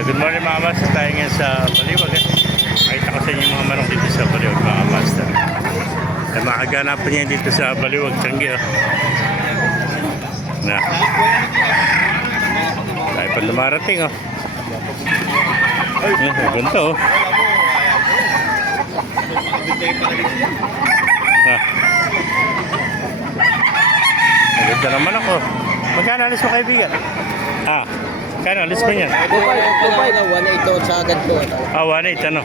Good morning mga master. Tayo ngayon sa Baliwag. Nakita ko sa inyo yung mga manok dito sa Baliwag mga master. Ay makaganapan niya dito sa Baliwag. Tanggi oh. Na. Tayo pa lumarating oh. Ganito oh. Maganda naman ako. Magkano alis mo kaibigan? Kano alis mo yan? 1.8 to sa agad ko. 1.8 ano?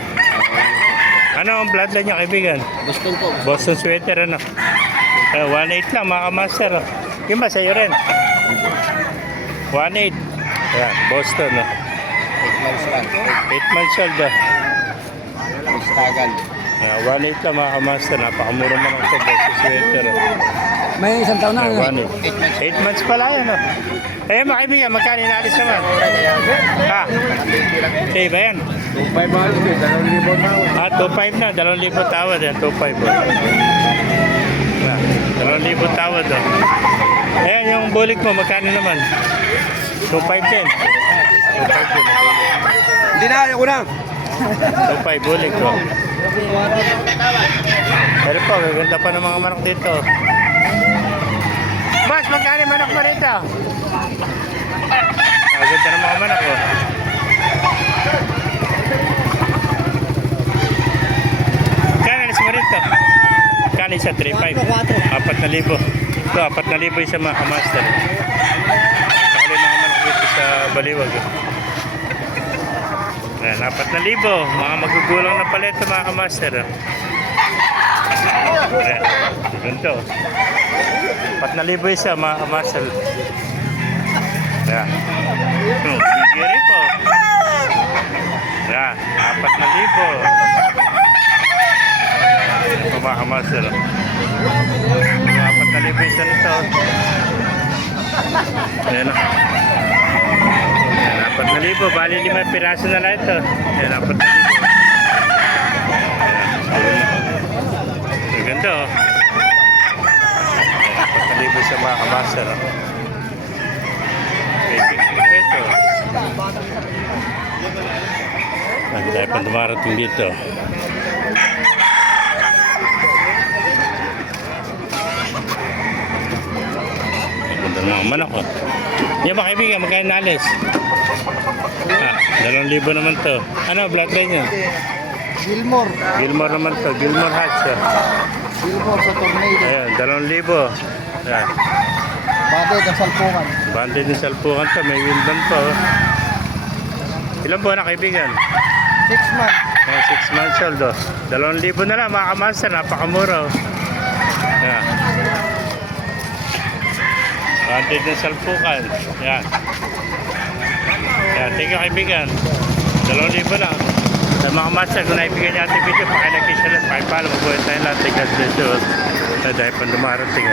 Ano ang bloodline niya kaibigan? Boston po. Boston sweater ano? 1.8 lang mga master oh. Yung ba sa'yo rin? 1.8. Yan, Boston oh. 8 months lang. 8 months old oh. Mistagan. 1.8 lang mga master. Napakamura man ako sa Boston sweater oh. May isang taon na. 8 months pala yan oh. Eh mga kaibigan, magkano inaalis naman? Okay ba yan? 2.5 na, 2,000 tawad yan, 2.5 oh. 2,000 tawad oh. Ayan yung bulik mo, magkano naman? 2.5 din. 2.5 din. Hindi na, ayaw ko na. 2.5 bulik ko. Pero po, gaganda pa ng mga manok dito. Boss, magkano yung manok mo rito? Ganda ng mga manok oh. Magkano alis mo rito? Magkano isa? 3.5? 4,000. Ito, 4,000 isa mga master. Sakali mga manok dito sa Baliwag. Ayan, 4,000. Mga magugulang na pala ito mga master. Ayan, ganito. 4,000 isa mga master. Ayan. Bigiri po. Ayan, 4,000. Ito mga master. 4,000 isa nito. Ayan o. 4,000. Bali 5 piraso na lang ito. Ayan, 4,000. Ayan. Ganda o. 4,000 sa mga master. Ito. Lagi tayo pa dumarating dito. Ganda ng mga manok oh. Yan ba kaibigan, magkano nalis? 2,000 naman to. Ano, bloodline yun? Gilmore. Gilmore naman to, Gilmore Hatch oh. Gilmore sa tornado. Ayan, 2,000. Ayan. Bade ng salpungan. Bante din sa alpukan to, may windband pa oh. Ilan buwan na kaibigan? 6 months. 6 months old oh. 2,000 na lang mga kamaster, napakamura oh. Ayan. Bante din sa alpukan. Ayan. Ayan, thank you kaibigan. 2,000 lang. Sa mga master, kung naibigyan niya ating video, pakilagay siya lang, pakipala, mabuhay tayo lahat. God bless you. Dahil pang dumarating.